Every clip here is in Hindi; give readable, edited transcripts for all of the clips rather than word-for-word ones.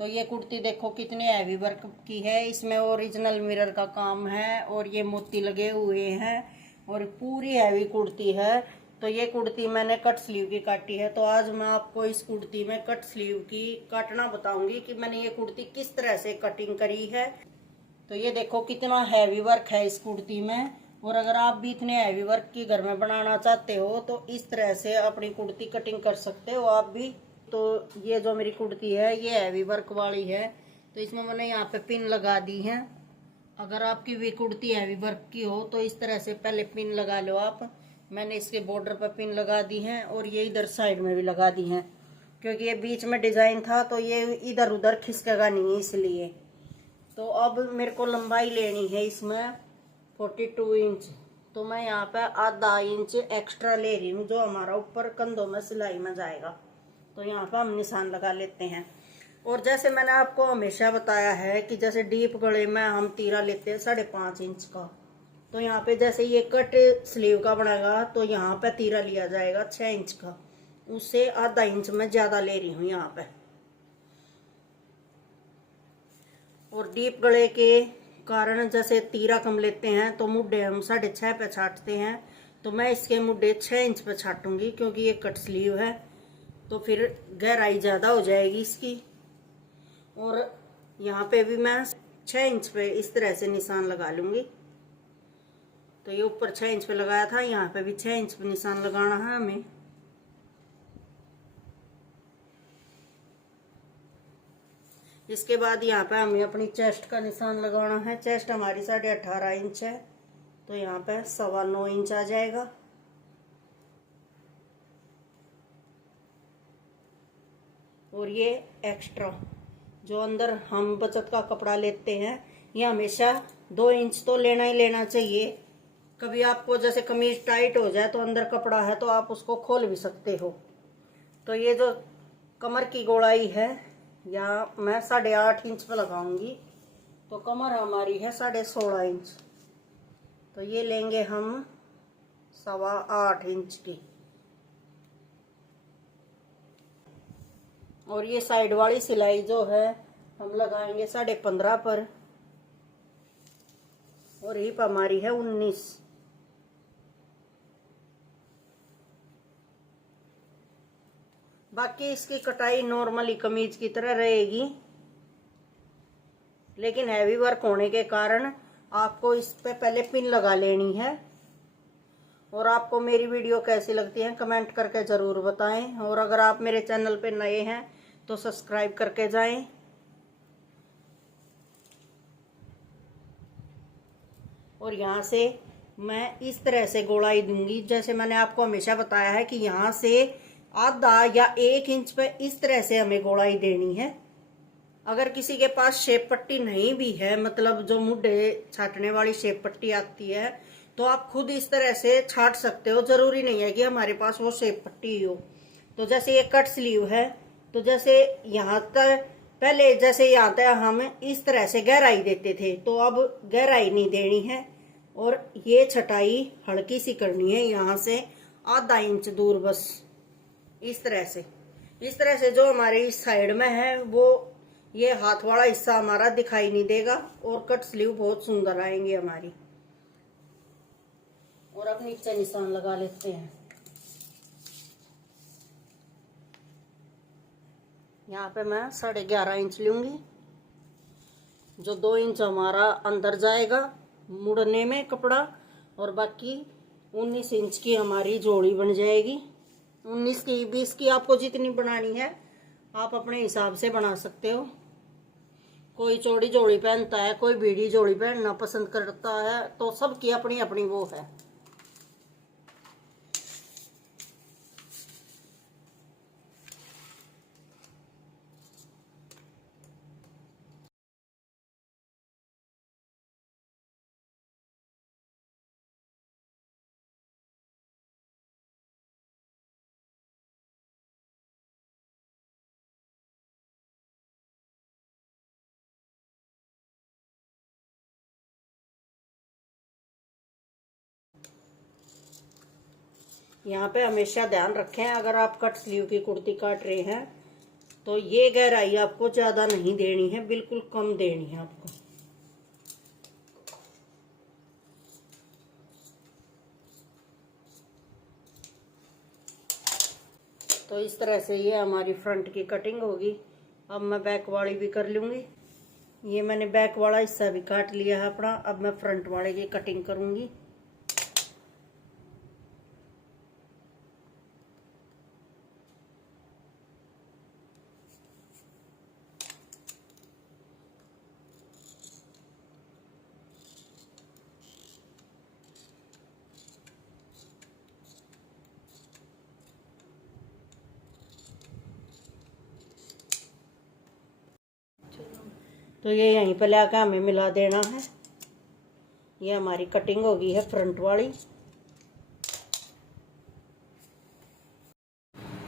तो ये कुर्ती देखो कितने हैवी वर्क की है, इसमें ओरिजिनल मिरर का काम है और ये मोती लगे हुए हैं और पूरी हैवी कुर्ती है। तो ये कुर्ती मैंने कट स्लीव की काटी है। तो आज मैं आपको इस कुर्ती में कट स्लीव की काटना बताऊंगी कि मैंने ये कुर्ती किस तरह से कटिंग करी है। तो ये देखो कितना हैवी वर्क है इस कुर्ती में। और अगर आप भी इतने हैवी वर्क की घर में बनाना चाहते हो तो इस तरह से अपनी कुर्ती कटिंग कर सकते हो आप भी। तो ये जो मेरी कुर्ती है ये हैवी वर्क वाली है, तो इसमें मैंने यहाँ पे पिन लगा दी है। अगर आपकी भी कुर्ती हैवी वर्क की हो तो इस तरह से पहले पिन लगा लो आप। मैंने इसके बॉर्डर पर पिन लगा दी है और ये इधर साइड में भी लगा दी है, क्योंकि ये बीच में डिजाइन था तो ये इधर उधर खिसकेगा नहीं इसलिए। तो अब मेरे को लंबाई लेनी है इसमें 42 इंच। तो मैं यहाँ पे आधा इंच एक्स्ट्रा ले रही हूँ जो हमारा ऊपर कंधों में सिलाई में जाएगा। तो यहाँ पे हम निशान लगा लेते हैं। और जैसे मैंने आपको हमेशा बताया है कि जैसे डीप गले में हम तीरा लेते हैं 5.5 इंच का, तो यहाँ पे जैसे ये कट स्लीव का बनेगा तो यहाँ पे तीरा लिया जाएगा 6 इंच का, उससे आधा इंच में ज्यादा ले रही हूँ यहाँ पे। और डीप गले के कारण जैसे तीरा कम लेते हैं तो मुड्ढे हम 6.5 पे छाटते हैं, तो मैं इसके मुड्ढे 6 इंच पे छाटूंगी क्योंकि ये कट स्लीव है तो फिर गहराई ज्यादा हो जाएगी इसकी। और यहाँ पे भी मैं 6 इंच पे इस तरह से निशान लगा लूंगी। तो ये ऊपर 6 इंच पे लगाया था, यहाँ पे भी 6 इंच पे निशान लगाना है हमें। इसके बाद यहाँ पे हमें अपनी चेस्ट का निशान लगाना है। चेस्ट हमारी 18.5 इंच है, तो यहाँ पे 9.25 इंच आ जाएगा। और ये एक्स्ट्रा जो अंदर हम बचत का कपड़ा लेते हैं ये हमेशा 2 इंच तो लेना ही लेना चाहिए। कभी आपको जैसे कमीज टाइट हो जाए तो अंदर कपड़ा है तो आप उसको खोल भी सकते हो। तो ये जो कमर की गोलाई है या मैं 8.5 इंच पे लगाऊंगी, तो कमर हमारी है 16.5 इंच, तो ये लेंगे हम 8.25 इंच की। और ये साइड वाली सिलाई जो है हम लगाएंगे 15.5 पर, और हिप हमारी है 19। बाकी इसकी कटाई नॉर्मली कमीज की तरह रहेगी, लेकिन हैवी वर्क होने के कारण आपको इस पे पहले पिन लगा लेनी है। और आपको मेरी वीडियो कैसी लगती है कमेंट करके जरूर बताएं। और अगर आप मेरे चैनल पे नए हैं तो सब्सक्राइब करके जाएं। और यहाँ से मैं इस तरह से गोलाई दूंगी, जैसे मैंने आपको हमेशा बताया है कि यहाँ से आधा या 1 इंच पे इस तरह से हमें गोलाई देनी है। अगर किसी के पास शेप पट्टी नहीं भी है, मतलब जो मुड्ढे छाटने वाली शेप पट्टी आती है, तो आप खुद इस तरह से छाट सकते हो। जरूरी नहीं है कि हमारे पास वो शेप पट्टी हो। तो जैसे ये कट स्लीव है, तो जैसे यहाँ तक पहले जैसे यहाँ तक हम इस तरह से गहराई देते थे, तो अब गहराई नहीं देनी है। और ये छटाई हल्की सी करनी है, यहाँ से आधा इंच दूर बस इस तरह से जो हमारे इस साइड में है वो ये हाथ वाला हिस्सा हमारा दिखाई नहीं देगा और कट स्लीव बहुत सुंदर आएंगी हमारी। और अब नीचे निशान लगा लेते हैं। यहाँ पे मैं 11.5 इंच लूंगी, जो 2 इंच हमारा अंदर जाएगा मुड़ने में कपड़ा, और बाकी 19 इंच की हमारी जोड़ी बन जाएगी। 19 की 20 की आपको जितनी बनानी है आप अपने हिसाब से बना सकते हो। कोई चौड़ी जोड़ी पहनता है, कोई बीड़ी जोड़ी पहनना पसंद करता है, तो सबकी अपनी अपनी वो है। यहाँ पे हमेशा ध्यान रखें, अगर आप कट स्लीव की कुर्ती काट रहे हैं तो ये गहराई आपको ज़्यादा नहीं देनी है, बिल्कुल कम देनी है आपको। तो इस तरह से ये हमारी फ्रंट की कटिंग होगी। अब मैं बैक वाली भी कर लूँगी। ये मैंने बैक वाला हिस्सा भी काट लिया है अपना। अब मैं फ्रंट वाले की कटिंग करूँगी। तो ये यहीं पर लाकर हमें मिला देना है। ये हमारी कटिंग होगी है फ्रंट वाली।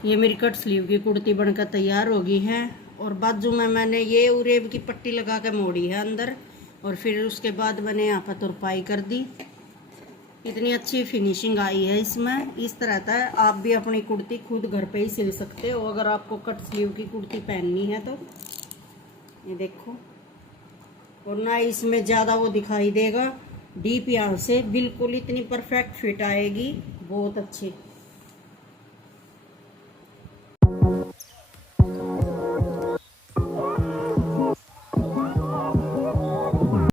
ये मेरी कट स्लीव की कुर्ती बनकर तैयार होगी है। और बाजू में मैंने ये उरेब की पट्टी लगा के मोड़ी है अंदर, और फिर उसके बाद मैंने यहाँ पर तुरपाई कर दी। इतनी अच्छी फिनिशिंग आई है इसमें। इस तरह का आप भी अपनी कुर्ती खुद घर पे ही सिल सकते हो अगर आपको कट स्लीव की कुर्ती पहननी है तो। ये देखो, और ना इसमें ज़्यादा वो दिखाई देगा डीप, यहाँ से बिल्कुल इतनी परफेक्ट फिट आएगी, बहुत अच्छी।